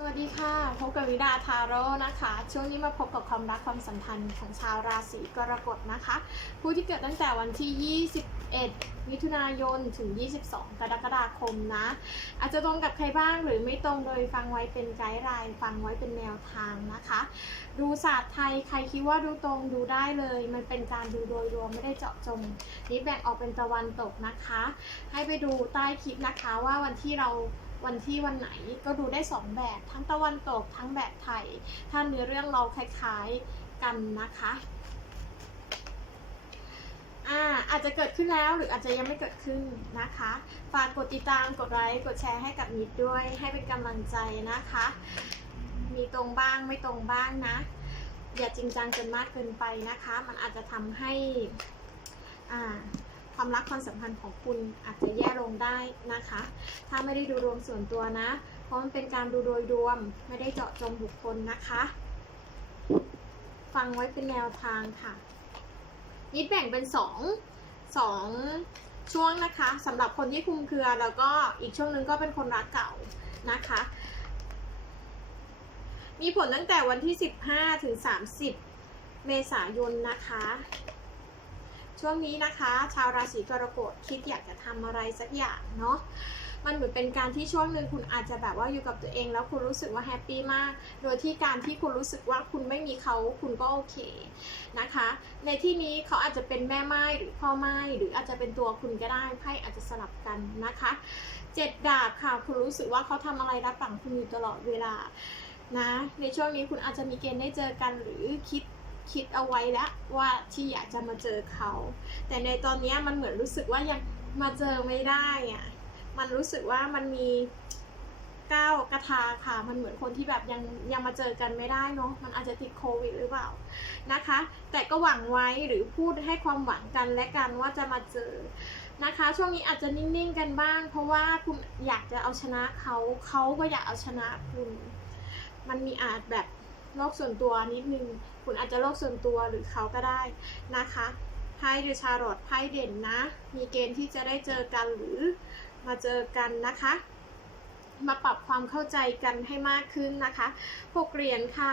สวัสดีค่ะ พบกับวิดาทาโร่นะคะ ช่วงนี้มาพบกับความรักความสัมพันธ์ของชาวราศีกรกฎนะคะ ผู้ที่เกิดตั้งแต่วันที่ 21 มิถุนายนถึง 22 กรกฎาคมนะ อาจจะตรงกับใครบ้างหรือไม่ตรงโดยฟังไว้เป็นไกด์ไลน์ฟังไว้เป็นแนวทางนะคะ ดูศาสตร์ไทยใครคิดว่าดูตรงดูได้เลย มันเป็นการดูโดยรวมไม่ได้เจาะจงนี่แบ่งออกเป็นตะวันตกนะคะ ให้ไปดูใต้คลิปนะคะว่าวันที่เรา วันที่วันไหนก็ดูได้สองแบบทั้งตะวันตกทั้งแบบไทย ถ้าเนื้อเรื่องเราคล้ายๆกันนะคะอาอาจจะเกิดขึ้นแล้วหรืออาจจะยังไม่เกิดขึ้นนะคะ ฝากกดติดตามกดไลค์กดแชร์ให้กับมิดด้วย ให้เป็นกำลังใจนะคะ มีตรงบ้างไม่ตรงบ้างนะ อย่าจริงจังจนมากเกินไปนะคะ มันอาจจะทำให้อ่า ความรักความสัมพันธ์ของคุณอาจจะแย่ลงได้นะคะ ถ้าไม่ได้ดูรวมส่วนตัวนะ เพราะมันเป็นการดูโดยรวมไม่ได้เจาะจงบุคคลนะคะ ฟังไว้เป็นแนวทางค่ะนิดแบ่งเป็นสองสองช่วงนะคะสำหรับคนที่คุมเครือแล้วก็อีกช่วงหนึงก็เป็นคนรักเก่านะคะ มีผลตั้งแต่วันที่ 15 ถึง 30 เมษายนนะคะ ช่วงนี้นะคะ ชาวราศีกรกฎคิดอยากจะทำอะไรสักอย่างเนาะมันเหมือนเป็นการที่ช่วงหนึ่งคุณอาจจะแบบว่าอยู่กับตัวเอง แล้วคุณรู้สึกว่าแฮปปี้มาก โดยที่การที่คุณรู้สึกว่าคุณไม่มีเขาคุณก็โอเคนะคะ ในที่นี้เขาอาจจะเป็นแม่ไม้หรือพ่อไม้หรืออาจจะเป็นตัวคุณก็ได้ไพ่อาจจะสลับกันนะคะเจ็ดดาบค่ะคุณรู้สึกว่าเขาทำอะไรรับหลังคุณอยู่ตลอดเวลานะในช่วงนี้คุณอาจจะมีเกณฑ์ได้เจอกันหรือคิด คิดเอาไว้แล้วว่าที่อยากจะมาเจอเขา แต่ในตอนนี้มันเหมือนรู้สึกว่ายังมาเจอไม่ได้อะมันรู้สึกว่ามันมีก้าวกระทาค่ะ มันเหมือนคนที่แบบยังยังมาเจอกันไม่ได้เนาะ มันอาจจะติดโควิดหรือเปล่านะคะ แต่ก็หวังไว้หรือพูดให้ความหวังกันและกันว่าจะมาเจอนะคะ ช่วงนี้อาจจะนิ่งๆกันบ้าง เพราะว่าคุณอยากจะเอาชนะเขา เขาก็อยากเอาชนะคุณ มันมีอาจแบบ โลกส่วนตัวนิดนึง คุณอาจจะโลกส่วนตัวหรือเขาก็ได้นะคะไพ่ดูชารอตไพ่เด่นนะ มีเกณฑ์ที่จะได้เจอกันหรือมาเจอกันนะคะ มาปรับความเข้าใจกันให้มากขึ้นนะคะหกเหรียญค่ะ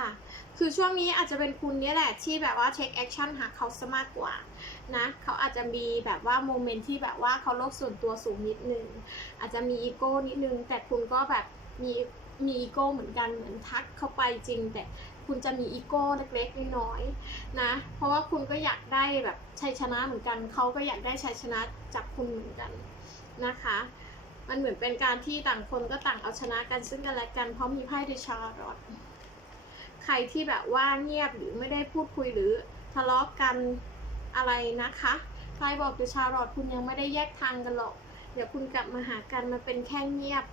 คือช่วงนี้อาจจะเป็นคุณเนี่ยแหละที่แบบว่าเช็คแอคชั่นหาเขาซะมากกว่านะเขาอาจจะมีแบบว่าโมเมนต์ที่แบบว่าเขาโลกส่วนตัวสูงนิดนึง อาจจะมีอีโก้นิดนึง แต่คุณก็แบบมีมีอีโก้เหมือนกันเหมือนทักเข้าไปจริง แต่ คุณจะมีอีโก้เล็กๆน้อยๆนะ เพราะว่าคุณก็อยากได้แบบชัยชนะเหมือนกันเขาก็อยากได้ชัยชนะจากคุณเหมือนกันนะคะ มันเหมือนเป็นการที่ต่างคนก็ต่างเอาชนะกันซึ่งกันและกันเพราะมีไพ่เดชารอดใครที่แบบว่าเงียบหรือไม่ได้พูดคุยหรือทะเลาะกันอะไรนะคะใครบอกเดชารอดคุณยังไม่ได้แยกทางกันหรอกเดี๋ยวคุณกลับมาหากันมาเป็นแค่เงียบ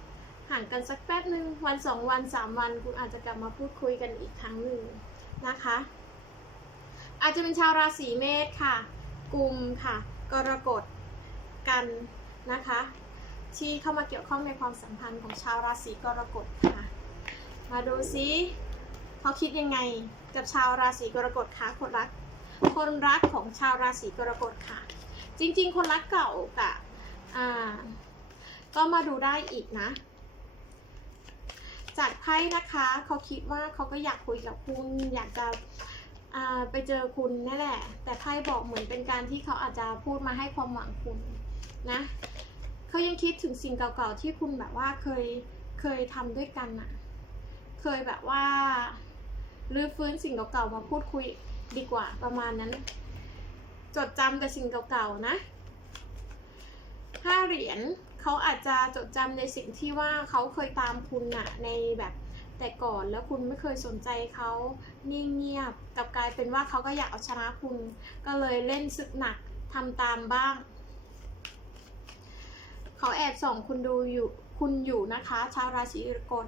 ห่างกันสักแป๊บหนึ่งวันสองวันสามวันคุณอาจจะกลับมาพูดคุยกันอีกครั้งหนึ่งนะคะ อาจจะเป็นชาวราศีเมษค่ะกลุ่มค่ะ กรกฎกันนะคะ ที่เข้ามาเกี่ยวข้องในความสัมพันธ์ของชาวราศีกรกฎค่ะ มาดูซิเขาคิดยังไงกับชาวราศีกรกฎคะคนรัก คนรักของชาวราศีกรกฎค่ะ จริง ๆ คนรักเก่ากับอ่าก็มาดูได้อีกนะ จากไพ่นะคะเขาคิดว่าเขาก็อยากคุยกับคุณ อยากจะไปเจอคุณนี่แหละ แต่ไพ่บอกเหมือนเป็นการที่เขาอาจจะพูดมาให้ความหวังคุณนะเขายังคิดถึงสิ่งเก่าๆที่คุณแบบว่าเคยเคยทำด้วยกันอะเคยแบบว่ารื้อฟื้นสิ่งเก่าๆมาพูดคุยดีกว่าประมาณนั้น จดจำแต่สิ่งเก่าๆนะห้าเหรียญ เขาอาจจะจดจำในสิ่งที่ว่าเขาเคยตามคุณน่ะในแบบแต่ก่อนแล้วคุณไม่เคยสนใจเขานิ่งเงียบกับกลายเป็นว่าเขาก็อยากเอาชนะคุณ ก็เลยเล่นสึกหนักทำตามบ้าง เขาแอบส่องคุณดูอยู่คุณอยู่นะคะ ชาวราศีกรกฎ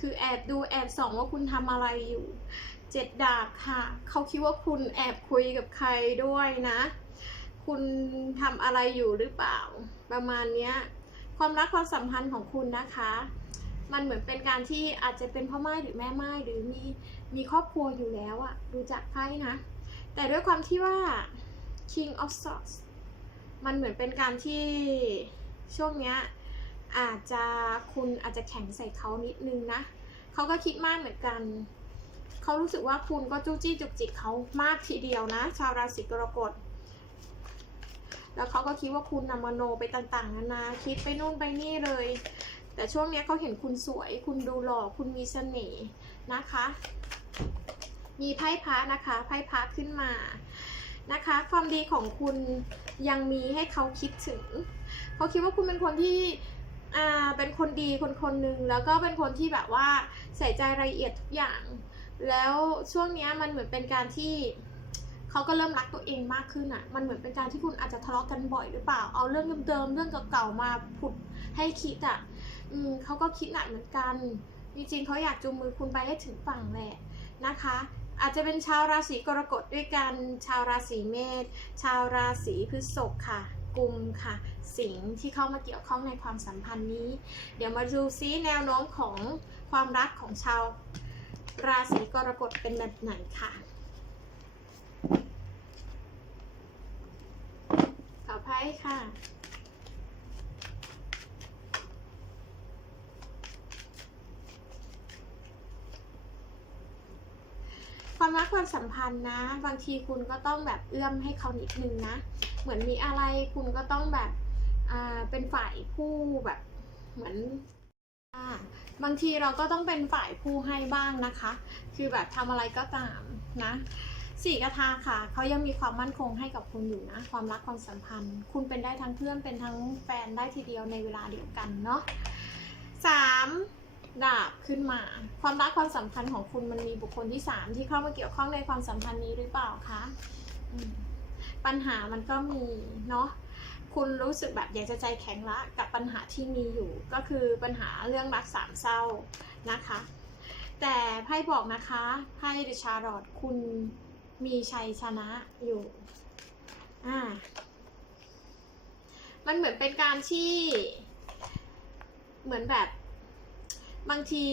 คือแอบดูแอบส่องว่าคุณทำอะไรอยู่เจ็ดดาบค่ะเขาคิดว่าคุณแอบคุยกับใครด้วยนะ คุณทำอะไรอยู่หรือเปล่า ประมาณเนี้ย ความรักความสัมพันธ์ของคุณนะคะ มันเหมือนเป็นการที่อาจจะเป็นพ่อไม้หรือแม่ไม้หรือมีมีครอบครัวอยู่แล้วอะดูจากไพ่นะ แต่ด้วยความที่ว่า King of Swords มันเหมือนเป็นการที่ช่วงเนี้ยอาจจะคุณอาจจะแข็งใส่เขานิดนึงนะเขาก็คิดมากเหมือนกัน เขารู้สึกว่าคุณก็จู้จี้จุกจิกเขามากทีเดียวนะ ชาวราศีกรกฎ แล้วเขาก็คิดว่าคุณนำมโนไปต่างๆนานาคิดไปนู่นไปนี่เลย แต่ช่วงนี้เขาเห็นคุณสวย คุณดูหล่อคุณมีเสน่ห์นะคะ มีไพ่พระนะคะไพ่พระขึ้นมานะคะ ความดีของคุณยังมีให้เขาคิดถึงเขาคิดว่าคุณเป็นคนที่อ่าเป็นคนดีคนคนหนึ่งแล้วก็เป็นคนที่แบบว่าใส่ใจรายละเอียดทุกอย่าง แล้วช่วงนี้มันเหมือนเป็นการที่ เขาก็เริ่มรักตัวเองมากขึ้นอะ่ะ มันเหมือนเป็นการที่คุณอาจจะทะเลาะกันบ่อยหรือเปล่า เอาเรื่องเดิมๆเรื่องเก่าๆมาผุดให้คิดอะ่ะ อืมเขาก็คิดหนักเหมือนกัน จริงๆเขาอยากจูงมือคุณไปให้ถึงฝั่งแหละนะคะ อาจจะเป็นชาวราศีกรกฎด้วยกัน ชาวราศีเมษ ชาวราศีพฤษภค่ะกุมค่ะ สิงห์ที่เข้ามาเกี่ยวข้องในความสัมพันธ์นี้ เดี๋ยวมาดูซิแนวโน้มของความรักของชาวราศีกรกฎเป็นแบบไหนค่ะ ขอไพ่ค่ะ ความรักความสัมพันธ์นะ บางทีคุณก็ต้องแบบเอื้อมให้เขานิดนึงนะ เหมือนมีอะไรคุณก็ต้องแบบอ่าเป็นฝ่ายผู้แบบเหมือนอ่าบางทีเราก็ต้องเป็นฝ่ายผู้ให้บ้างนะคะ คือแบบทำอะไรก็ตามนะ สี่กระทาค่ะ เขายังมีความมั่นคงให้กับคุณอยู่นะ ความรักความสัมพันธ์ คุณเป็นได้ทั้งเพื่อนเป็นทั้งแฟนได้ทีเดียวในเวลาเดียวกันเนาะสามดาบขึ้นมา ความรักความสัมพันธ์ของคุณมันมีบุคคลที่สามที่เข้ามาเกี่ยวข้องในความสัมพันธ์นี้หรือเปล่าคะปัญหามันก็มีเนาะคุณรู้สึกแบบอยากจะใจแข็งละกับปัญหาที่มีอยู่ ก็คือปัญหาเรื่องรักสามเศร้านะคะ แต่ไพ่บอกนะคะไพ่เดชารอดคุณ มีชัยชนะอยู่ อ่า มันเหมือนเป็นการที่ เหมือนแบบ บางที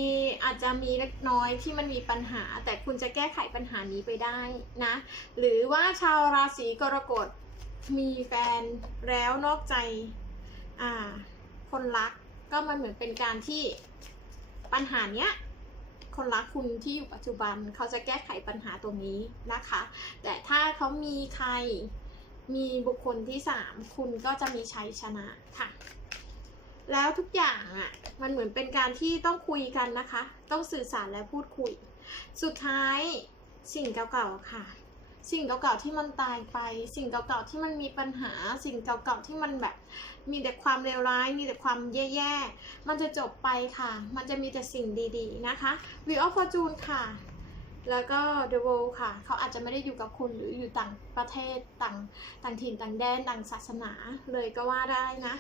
อาจจะมีเล็กน้อยที่มันมีปัญหา แต่คุณจะแก้ไขปัญหานี้ไปได้นะ หรือว่าชาวราศีกรกฎมีแฟนแล้วนอกใจ อ่า คนรัก ก็มันเหมือนเป็นการที่ปัญหาเนี้ย คนรักคุณที่อยู่ปัจจุบันเขาจะแก้ไขปัญหาตรงนี้นะคะ แต่ถ้าเขามีใครมีบุคคลที่สามคุณก็จะมีชัยชนะค่ะ แล้วทุกอย่างอะมันเหมือนเป็นการที่ต้องคุยกันนะคะ ต้องสื่อสารและพูดคุย สุดท้ายสิ่งเก่าๆค่ะ สิ่งเก่าๆที่มันตายไป สิ่งเก่าๆที่มันมีปัญหา สิ่งเก่าๆที่มันแบบ มีแต่ความเลวร้าย มีแต่ความแย่ๆ มันจะจบไปค่ะ มันจะมีแต่สิ่งดีๆนะคะ Wheel of Fortune ค่ะ แล้วก็ The World ค่ะ เขาอาจจะไม่ได้อยู่กับคุณหรืออยู่ต่างประเทศต่างต่างถิ่นต่างแดนต่างศาสนาเลยก็ว่าได้นะ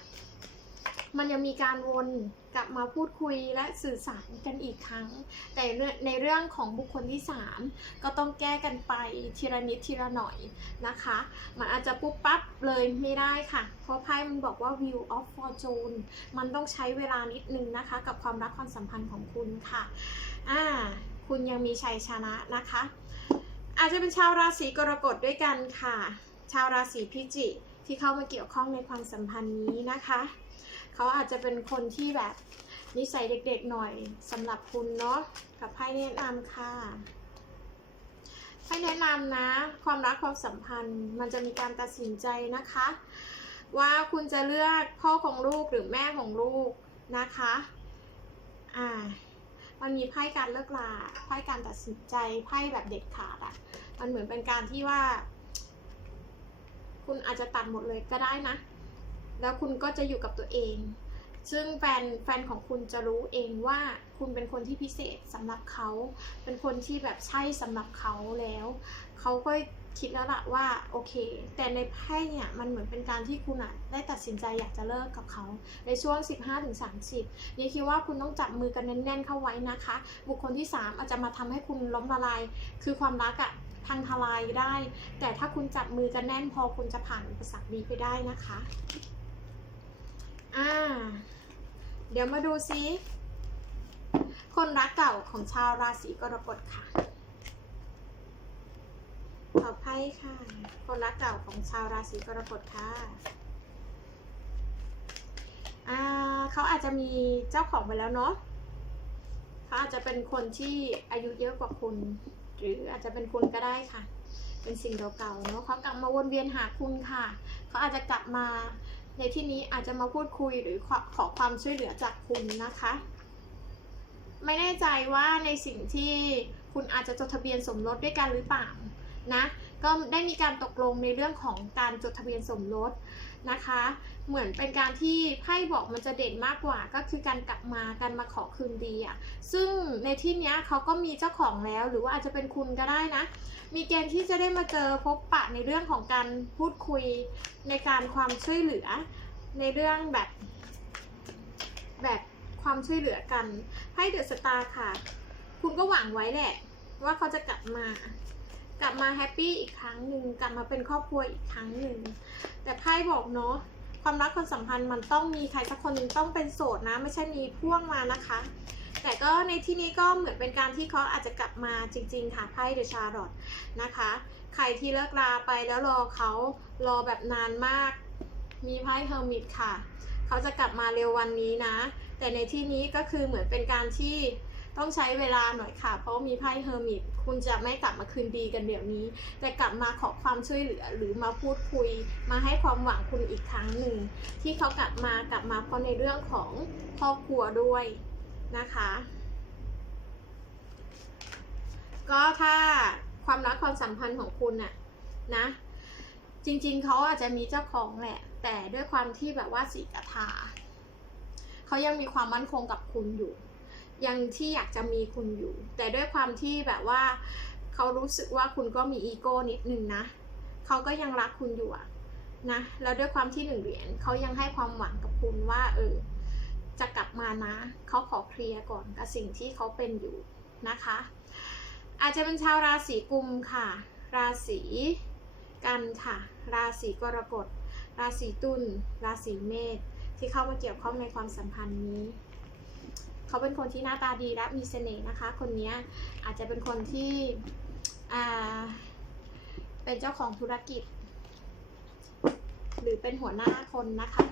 มันยังมีการวนกลับมาพูดคุยและสื่อสารกันอีกครั้ง แต่ในเรื่องของบุคคลที่ 3 ก็ต้องแก้กันไปทีละนิดทีละหน่อยนะคะ มันอาจจะปุ๊บปั๊บเลยไม่ได้ค่ะ เพราะไพ่มันบอกว่า Wheel of Fortune มันต้องใช้เวลานิดนึงนะคะ กับความรักความสัมพันธ์ของคุณค่ะอ่าคุณยังมีชัยชนะนะคะ อาจจะเป็นชาวราศีกรกฎด้วยกันค่ะ ชาวราศีพิจิกที่เข้ามาเกี่ยวข้องในความสัมพันธ์นี้นะคะ เขาอาจจะเป็นคนที่แบบนิสัยเด็กๆหน่อยสำหรับคุณเนาะกับไพ่แนะนำค่ะไพ่แนะนำนะ ความรักความสัมพันธ์ มันจะมีการตัดสินใจนะคะ ว่าคุณจะเลือกพ่อของลูกหรือแม่ของลูกนะคะอ่ามันมีไพ่การเลิกลาไพ่การตัดสินใจไพ่แบบเด็ดขาดอะ่ะมันเหมือนเป็นการที่ว่า คุณอาจจะตัดหมดเลยก็ได้นะ แล้วคุณก็จะอยู่กับตัวเอง ซึ่งแฟนแฟนของคุณจะรู้เองว่าคุณเป็นคนที่พิเศษสำหรับเขา เป็นคนที่แบบใช่สำหรับเขาแล้ว เขาก็คิดแล้วล่ะว่าโอเค แต่ในไพ่เนี่ยมันเหมือนเป็นการที่คุณอะได้ตัดสินใจอยากจะเลิกกับเขา ในช่วง 15-30นี่คิดว่าคุณต้องจับมือกันแน่นๆเข้าไว้นะคะ บุคคลที่ 3 อาจจะมาทำให้คุณล้มละลาย คือความรักอะพังทลายได้ แต่ถ้าคุณจับมือกันแน่นพอคุณจะผ่านอุปสรรคนี้ไปได้นะคะ อ่า เดี๋ยวมาดูซิคนรักเก่าของชาวราศีกรกฎค่ะ ขอไพ่ค่ะ คนรักเก่าของชาวราศีกรกฎค่ะอ่าเขาอาจจะมีเจ้าของไปแล้วเนาะเขาอาจจะเป็นคนที่อายุเยอะกว่าคุณ หรืออาจจะเป็นคุณก็ได้ค่ะ เป็นสิ่งเก่าๆเนาะเขากลับมาวนเวียนหาคุณค่ะ เขาอาจจะกลับมา ในที่นี้อาจจะมาพูดคุยหรือขอขอความช่วยเหลือจากคุณนะคะ ไม่แน่ใจว่าในสิ่งที่คุณอาจจะจดทะเบียนสมรสด้วยกันหรือเปล่านะ ก็ได้มีการตกลงในเรื่องของการจดทะเบียนสมรส นะคะ เหมือนเป็นการที่ไพ่บอกมันจะเด่นมากกว่า ก็คือการกลับมาการมาขอคืนดีอะ่ะ ซึ่งในที่เนี้ยเขาก็มีเจ้าของแล้ว หรือว่าอาจจะเป็นคุณก็ได้นะ มีเกณฑ์ที่จะได้มาเจอพบปะในเรื่องของการพูดคุยในการความช่วยเหลือ ในเรื่องแบบแบบความช่วยเหลือกันไพ่เดอะสตาร์ค่ะ คุณก็หวังไว้แหละ ว่าเขาจะกลับมา กลับมาแฮปปี้อีกครั้งหนึ่งกลับมาเป็นครอบครัวอีกครั้งหนึ่งแต่ไพ่บอกเนาะความรักความสัมพันธ์มันต้องมีใครสักคนหนึ่งต้องเป็นโสดนะ ไม่ใช่มีพ่วงมานะคะ แต่ก็ในที่นี้ก็เหมือนเป็นการที่เขาอาจจะกลับมาจริง ๆ ค่ะไพ่เดอะชาร์ลอตนะคะ ใครที่เลิกลาไปแล้วรอเขารอแบบนานมาก มีไพ่เฮอร์มิตค่ะ เขาจะกลับมาเร็ววันนี้นะ แต่ในที่นี้ก็คือเหมือนเป็นการที่ต้องใช้เวลาหน่อยค่ะ เพราะมีไพ่เฮอร์มิต คุณจะไม่กลับมาคืนดีกันเดี๋ยวนี้ แต่กลับมาขอความช่วยเหลือหรือมาพูดคุย มาให้ความหวังคุณอีกครั้งหนึ่ง ที่เขากลับมากลับมาเพราะในเรื่องของครอบครัวด้วยนะคะ ก็ถ้าความรักความสัมพันธ์ของคุณน่ะนะ จริงๆเขาอาจจะมีเจ้าของแหละ แต่ด้วยความที่แบบว่าสีกทาเขายังมีความมั่นคงกับคุณอยู่ ยังที่อยากจะมีคุณอยู่ แต่ด้วยความที่แบบว่าเขารู้สึกว่าคุณก็มีอีโก้นิดนึงนะเขาก็ยังรักคุณอยู่นะแล้วด้วยความที่หนึ่งเหรียญเขายังให้ความหวังกับคุณว่าเออจะกลับมานะเขาขอเคลียร์ก่อนกับสิ่งที่เขาเป็นอยู่นะคะ อาจจะเป็นชาวราศีกุมค่ะ ราศีกันค่ะ ราศีกรกฎราศีตุลราศีเมษที่เข้ามาเกี่ยวข้องในความสัมพันธ์นี้ เขาเป็นคนที่หน้าตาดีและมีเสน่ห์นะคะ คนนี้อาจจะเป็นคนที่เป็นเจ้าของธุรกิจ หรือเป็นหัวหน้าคนนะคะ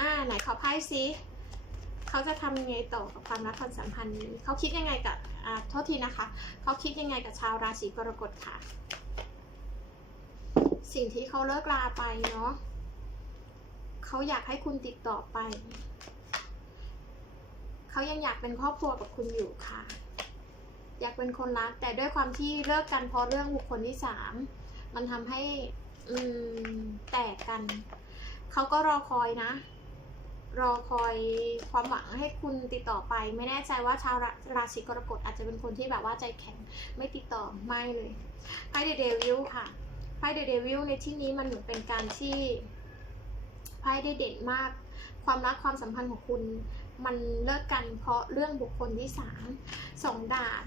อ่าไหนขอไพ่ซิเขาจะทำยังไงต่อกับความรักความสัมพันธ์นี้เขาคิดยังไงกับอ่าโทษทีนะคะ เขาคิดยังไงกับชาวราศีกรกฎค่ะ สิ่งที่เขาเลิกลาไปเนาะเขาอยากให้คุณติดต่อไป เขายังอยากเป็นครอบครัวกับคุณอยู่ค่ะ อยากเป็นคนรัก แต่ด้วยความที่เลิกกันเพราะเรื่องบุคคลที่สามมันทำให้อืมแตกกัน เขาก็รอคอยนะ รอคอยความหวังให้คุณติดต่อไป ไม่แน่ใจว่าชาวราราศีกรกฎอาจจะเป็นคนที่แบบว่าใจแข็งไม่ติดต่อไม่เลยไพ่เดเดวิลค่ะไพ่เดเดวิลในที่นี้มันเหมือนเป็นการที่ไพ่ได้เด่นมาก ความรักความสัมพันธ์ของคุณ มันเลิกกันเพราะเรื่องบุคคลที่สามสองดาบ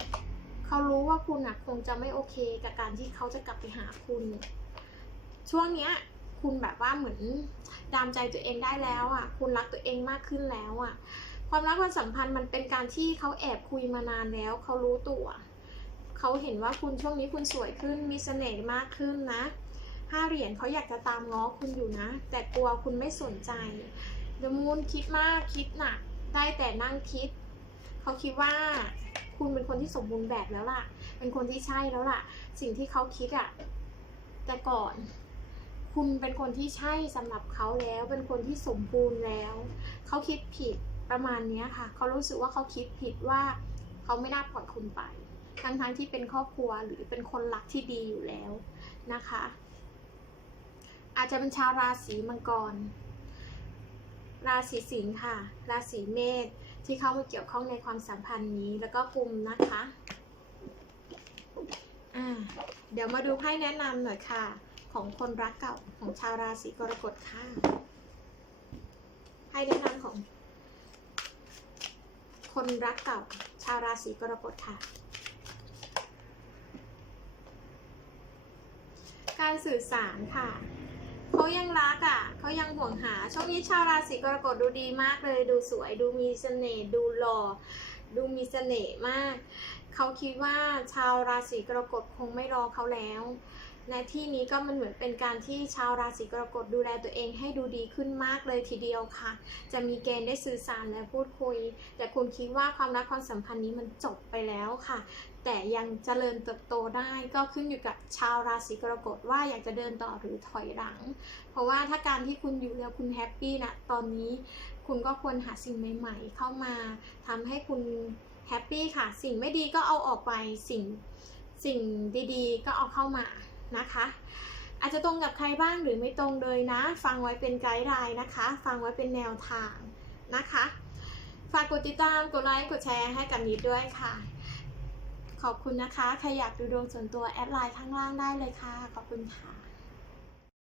เขารู้ว่าคุณอะคงจะไม่โอเคกับการที่เขาจะกลับไปหาคุณ ช่วงเนี้ยคุณแบบว่าเหมือนดามใจตัวเองได้แล้วอะ คุณรักตัวเองมากขึ้นแล้วอะ ความรักความสัมพันธ์มันเป็นการที่เขาแอบคุยมานานแล้วเขารู้ตัวเขาเห็นว่าคุณช่วงนี้คุณสวยขึ้นมีเสน่ห์มากขึ้นนะห้าเหรียญเขาอยากจะตามง้อคุณอยู่นะ แต่กลัวคุณไม่สนใจ เดมูนคิดมากคิดหนักได้แต่นั่งคิด เขาคิดว่าคุณเป็นคนที่สมบูรณ์แบบแล้วล่ะ เป็นคนที่ใช่แล้วล่ะ สิ่งที่เขาคิดอะแต่ก่อน คุณเป็นคนที่ใช่สำหรับเขาแล้ว เป็นคนที่สมบูรณ์แล้ว เขาคิดผิดประมาณเนี้ยค่ะ เขารู้สึกว่าเขาคิดผิดว่าเขาไม่น่าปล่อยคุณไปทั้งทั้งที่เป็นครอบครัวหรือเป็นคนรักที่ดีอยู่แล้วนะคะ อาจจะเป็นชาวราศีมังกร ราศีสิงค์ค่ะ ราศีเมษที่เข้ามาเกี่ยวข้องในความสัมพันธ์นี้ แล้วก็กลุ่มนะคะอ่าเดี๋ยวมาดูไพ่แนะนำหน่อยค่ะ ของคนรักเก่าของชาวราศีกรกฎค่ะไพ่แนะนำของ คนรักเก่า ชาวราศีกรกฎค่ะการสื่อสารค่ะ เขายังรักอะเขายังห่วงหา ช่วงนี้ชาวราศีกรกฎดูดีมากเลย ดูสวย ดูมีเสน่ห์ ดูหล่อ ดูมีเสน่ห์มาก เขาคิดว่าชาวราศีกรกฎคงไม่รอเขาแล้วในที่นี้ก็มันเหมือนเป็นการที่ชาวราศีกรกฎดูแลตัวเองให้ดูดีขึ้นมากเลยทีเดียวค่ะ จะมีเกณฑ์ได้สื่อสารและพูดคุย แต่คุณคิดว่าความรักความสัมพันธ์นี้มันจบไปแล้วค่ะ แต่ยังเจริญเติบโตได้ก็ขึ้นอยู่กับชาวราศีกรกฎว่าอยากจะเดินต่อหรือถอยหลัง เพราะว่าถ้าการที่คุณอยู่แล้วคุณแฮปปี้นะตอนนี้คุณก็ควรหาสิ่งใหม่ ๆ เข้ามาทำให้คุณแฮปปี้ค่ะ สิ่งไม่ดีก็เอาออกไปสิ่งสิ่งดีๆ ก็เอาเข้ามานะคะ อาจจะตรงกับใครบ้างหรือไม่ตรงเลยนะ ฟังไว้เป็นไกด์ไลน์นะคะ ฟังไว้เป็นแนวทางนะคะ ฝากกดติดตามกดไลค์กดแชร์ให้กับนิดด้วยค่ะ ขอบคุณนะคะ ใครอยากดูดวงส่วนตัวแอดไลน์ข้างล่างได้เลยค่ะ ขอบคุณค่ะ